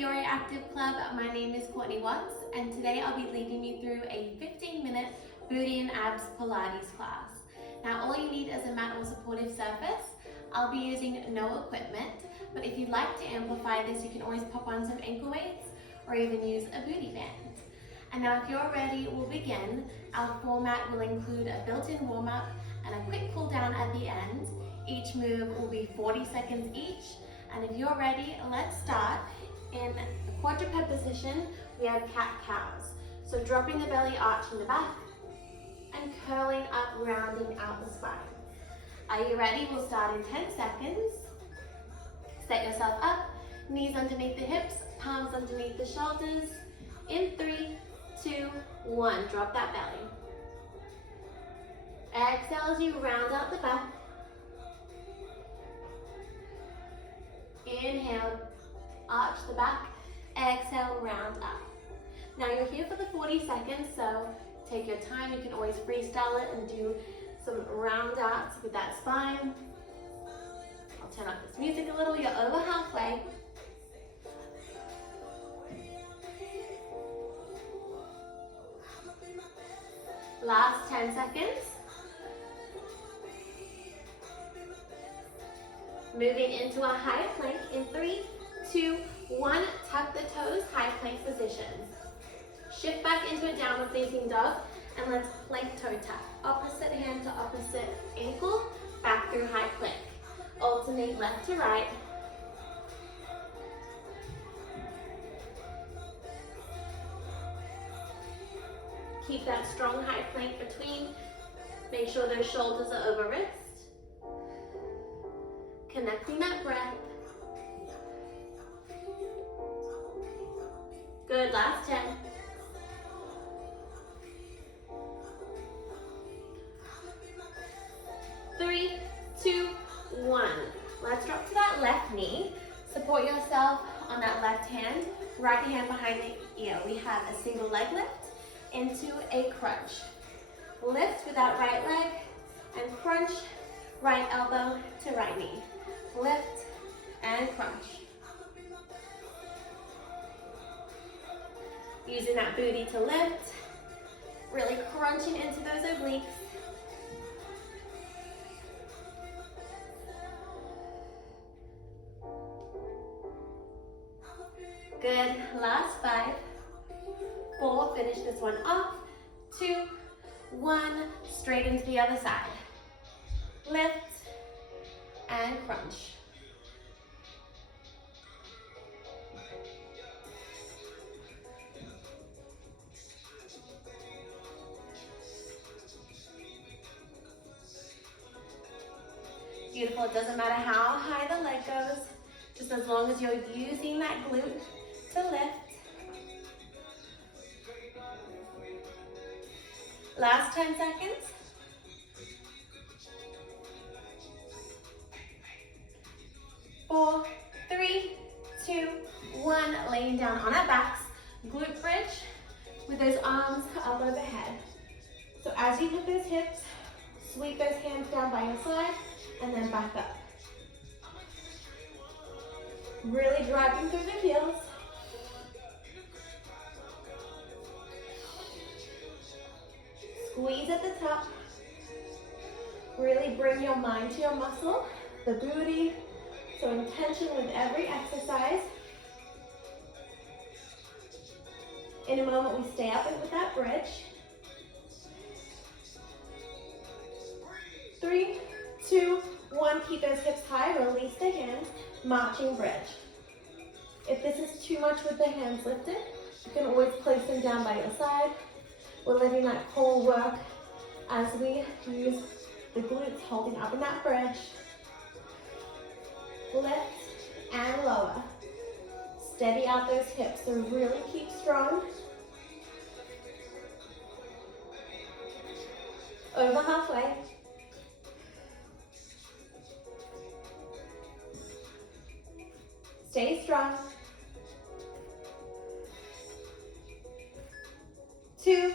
Fiore Active Club. My name is Courtney Watts, and today I'll be leading you through a 15-minute booty and abs Pilates class. Now, all you need is a mat or supportive surface. I'll be using no equipment, but if you'd like to amplify this, you can always pop on some ankle weights or even use a booty band. And now, if you're ready, we'll begin. Our format will include a built-in warm-up and a quick cool down at the end. Each move will be 40 seconds each. And if you're ready, let's start. In the quadruped position, we have cat-cows. So dropping the belly, arching the back, and curling up, rounding out the spine. Are you ready? We'll start in 10 seconds. Set yourself up, knees underneath the hips, palms underneath the shoulders. In 3, 2, 1, drop that belly. Exhale as you round out the back. Inhale, arch the back, exhale, round up. Now you're here for the 40 seconds, so take your time. You can always freestyle it and do some round outs with that spine. I'll turn up this music a little. You're over halfway. Last 10 seconds. Moving into a high plank in 3, 2, 1. Tuck the toes, high plank positions. Shift back into a downward facing dog, and let's plank toe tap. Opposite hand to opposite ankle, back through high plank. Alternate left to right. Keep that strong high plank between. Make sure those shoulders are over wrist. Connecting that breath. Good, last 10. Three, 2, 1. Let's drop to that left knee. Support yourself on that left hand. Right hand behind the ear. We have a single leg lift into a crunch. Lift with that right leg and crunch. Right elbow to right knee. Lift and crunch. Using that booty to lift. Really crunching into those obliques. Good, last 5, 4, finish this one off. 2, 1, straight into the other side. Lift and crunch. Beautiful, it doesn't matter how high the leg goes, just as long as you're using that glute to lift. Last 10 seconds. 4, 3, 2, 1. Laying down on our backs. Glute bridge with those arms up overhead. So as you lift those hips, sweep those hands down by your side and then back up. Really driving through the heels. Squeeze at the top. Really bring your mind to your muscle, the booty. So intention with every exercise. In a moment, we stay up with that bridge. 3, 2, 1. Keep those hips high. Release the hands. Marching bridge. If this is too much with the hands lifted, you can always place them down by your side. We're letting that core work as we use the glutes holding up in that bridge. Lift and lower. Steady out those hips, so really keep strong. Over halfway. Stay strong. 2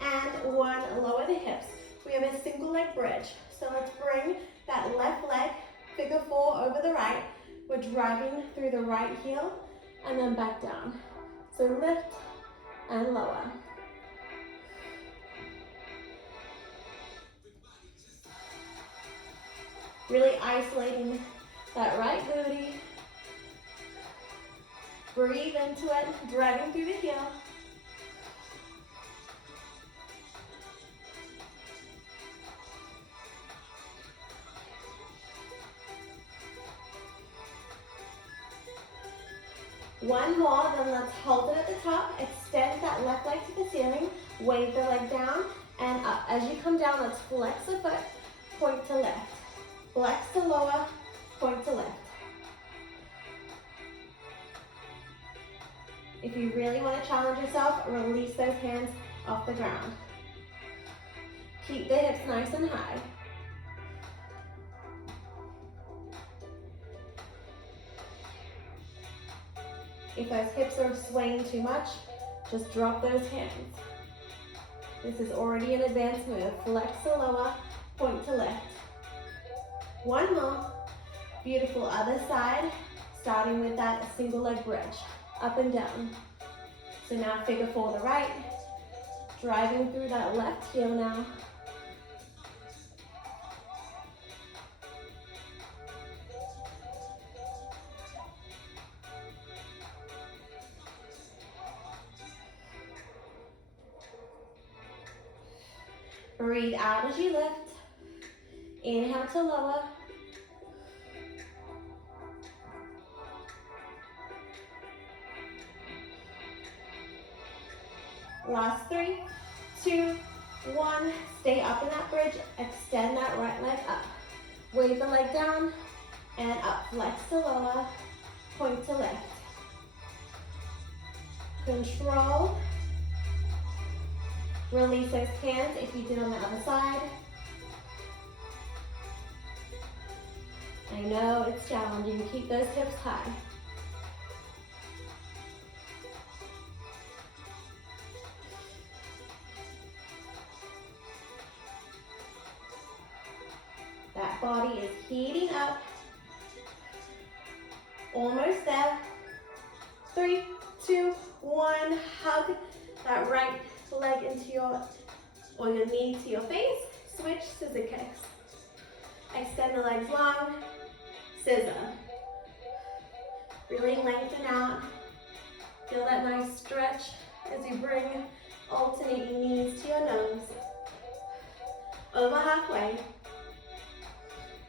and 1. Lower the hips. We have a single leg bridge. So let's bring that left leg, figure 4 over the right. We're driving through the right heel and then back down. So lift and lower. Really isolating that right booty. Breathe into it, driving through the heel. One more, then let's hold it at the top. Extend that left leg to the ceiling. Wave the leg down and up. As you come down, let's flex the foot, point to left. Flex to lower, point to left. If you really want to challenge yourself, release those hands off the ground. Keep the hips nice and high. If those hips are swaying too much, just drop those hands. This is already an advanced move. Flex to lower, point to left. One more. Beautiful, other side, starting with that single leg bridge, up and down. So now figure four the right, driving through that left heel now. Breathe out as you lift. Inhale to lower. Last 3, 2, 1. Stay up in that bridge. Extend that right leg up. Wave the leg down and up. Flex to lower. Point to left. Control. Release those hands if you did on the other side. I know it's challenging. Keep those hips high. That body is heating up. Almost there. 3, 2, 1. Hug that right leg into your, or your knee to your face. Switch scissor kicks. Extend the legs long. Scissor. Really lengthen out. Feel that nice stretch as you bring alternating knees to your nose. Over halfway.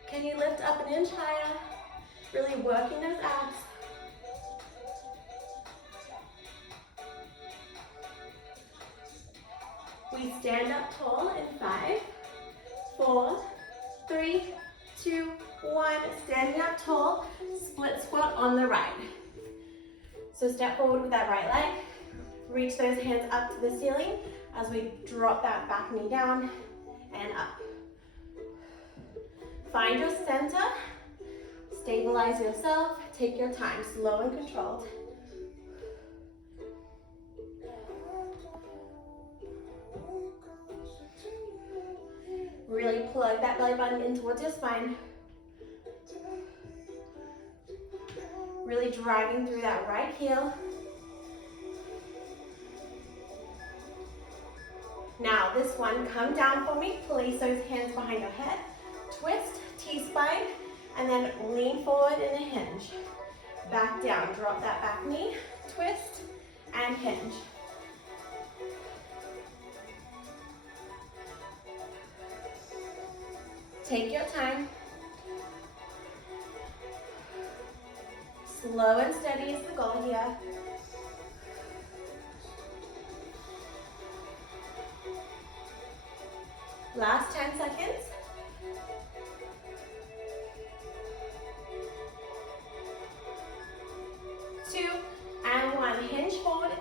Can you lift up an inch higher? Really working those abs. We stand up tall in 5, 4, 3, 2, 1. Standing up tall, split squat on the right. So step forward with that right leg. Reach those hands up to the ceiling as we drop that back knee down and up. Find your center. Stabilize yourself. Take your time, slow and controlled. Really plug that belly button in towards your spine. Really driving through that right heel. Now this one, come down for me. Place those hands behind your head. Twist, T-spine, and then lean forward in a hinge. Back down, drop that back knee, twist, and hinge. Take your time. Slow and steady is the goal here. Last 10 seconds. 2 and 1. Hinge forward,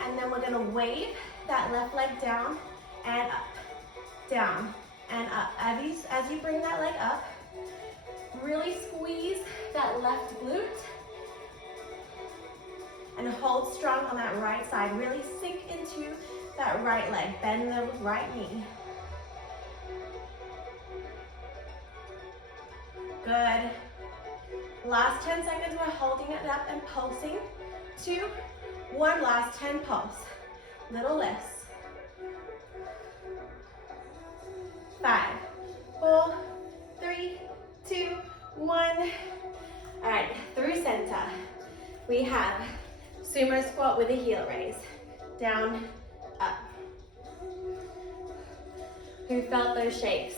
and then we're gonna wave that left leg down and up, down and up. As you bring that leg up, really squeeze that left glute and hold strong on that right side. Really sink into that right leg. Bend the right knee. Good. Last 10 seconds, we're holding it up and pulsing 2, 1. Last 10 pulse. Little lifts. 5, 4, 3, 2, 1. All right, through center. We have sumo squat with a heel raise. Down, up. Who felt those shakes?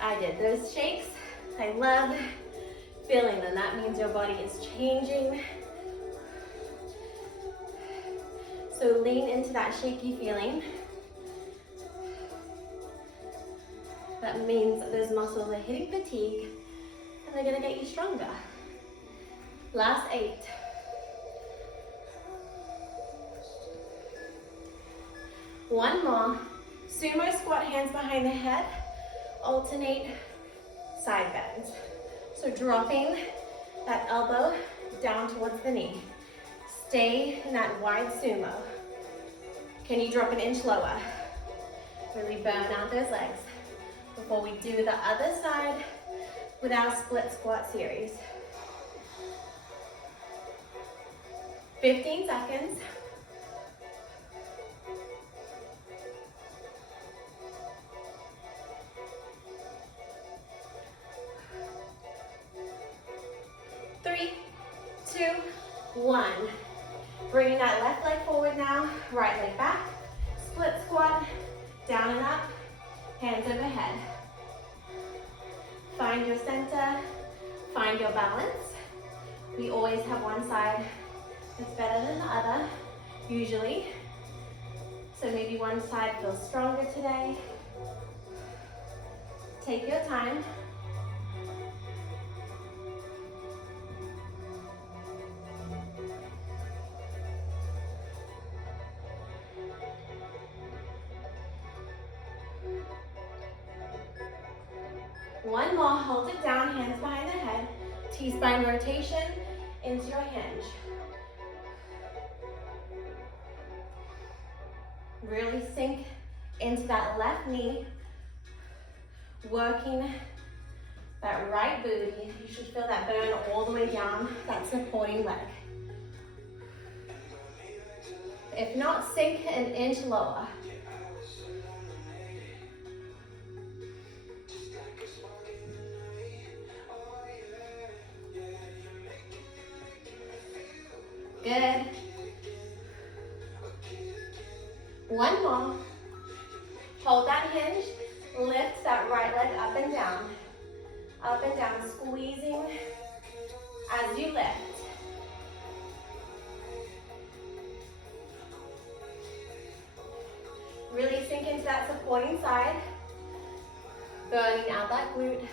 I did. Those shakes, I love feeling them. That means your body is changing. So lean into that shaky feeling. That means those muscles are hitting fatigue and they're gonna get you stronger. Last 8. One more. Sumo squat, hands behind the head. Alternate side bends. So dropping that elbow down towards the knee. Stay in that wide sumo. Can you drop an inch lower? Really burn out those legs before we do the other side with our split squat series. 15 seconds. Three, 2, 1. Bringing that left leg forward now, right leg back. Split squat, down and up, hands overhead. Find your center, find your balance. We always have one side that's better than the other, usually. So maybe one side feels stronger today. Take your time. One more, hold it down, hands behind the head. T-spine rotation into your hinge. Really sink into that left knee, working that right booty. You should feel that burn all the way down that supporting leg. If not, sink an inch lower. Good. One more. Hold that hinge. Lift that right leg up and down. Up and down, squeezing as you lift. Really sink into that supporting side. Burning out that glute.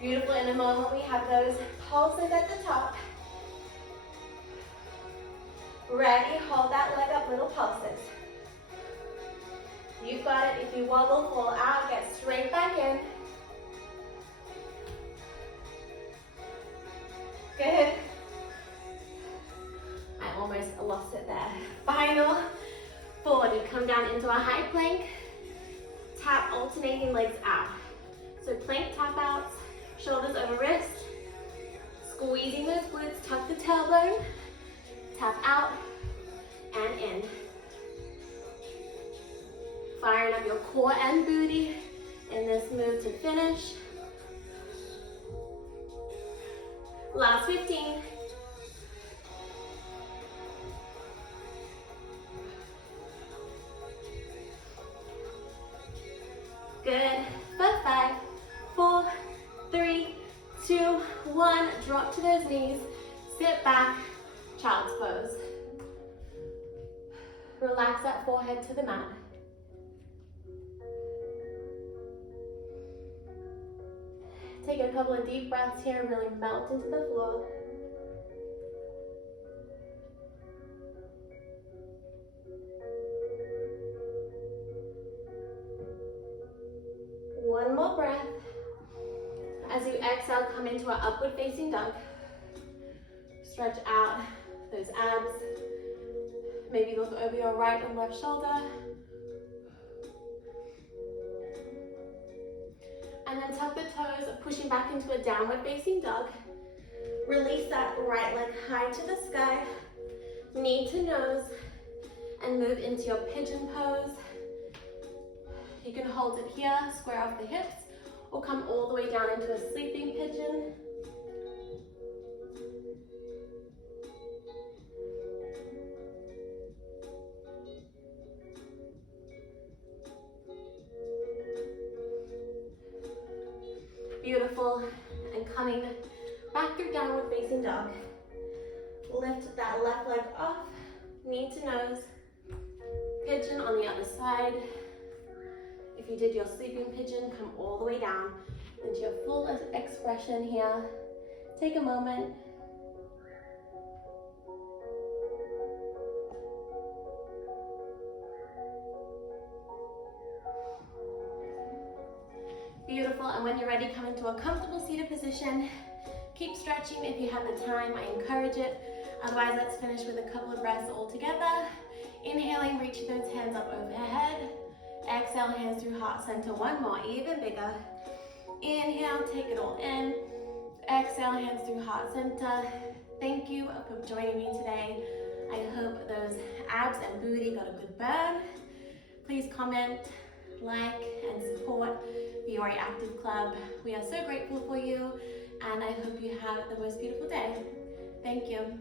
Beautiful. In a moment, we have those pulses at the top. Ready, hold that leg up, little pulses. You've got it. If you wobble, fall out, get straight back in. Good. I almost lost it there. Final. Forward, you come down into a high plank. Tap, alternating legs out. So plank tap outs, shoulders over wrist. Squeezing those glutes, tuck the tailbone. Tap out and in. Firing up your core and booty in this move to finish. Last 15. Good. For 5, 4, 3, 2, 1. Drop to those knees. Sit back. Child's pose. Relax that forehead to the mat. Take a couple of deep breaths here, really melt into the floor. One more breath. As you exhale, come into our upward facing dog. Stretch out those abs. Maybe look over your right and left shoulder. And then tuck the toes, pushing back into a downward facing dog. Release that right leg high to the sky, knee to nose, and move into your pigeon pose. You can hold it here, square off the hips, or come all the way down into a sleeping pigeon. Beautiful. And coming back through downward facing dog. Lift that left leg off, knee to nose, pigeon on the other side. If you did your sleeping pigeon, come all the way down into your full expression here. Take a moment. Beautiful, and when you're ready, come into a comfortable seated position. Keep stretching if you have the time, I encourage it. Otherwise, let's finish with a couple of breaths all together. Inhaling, reach those hands up overhead. Exhale, hands through heart center, one more, even bigger. Inhale, take it all in. Exhale, hands through heart center. Thank you for joining me today. I hope those abs and booty got a good burn. Please comment, like, and support the Yori Active Club. We are so grateful for you, and I hope you have the most beautiful day. Thank you.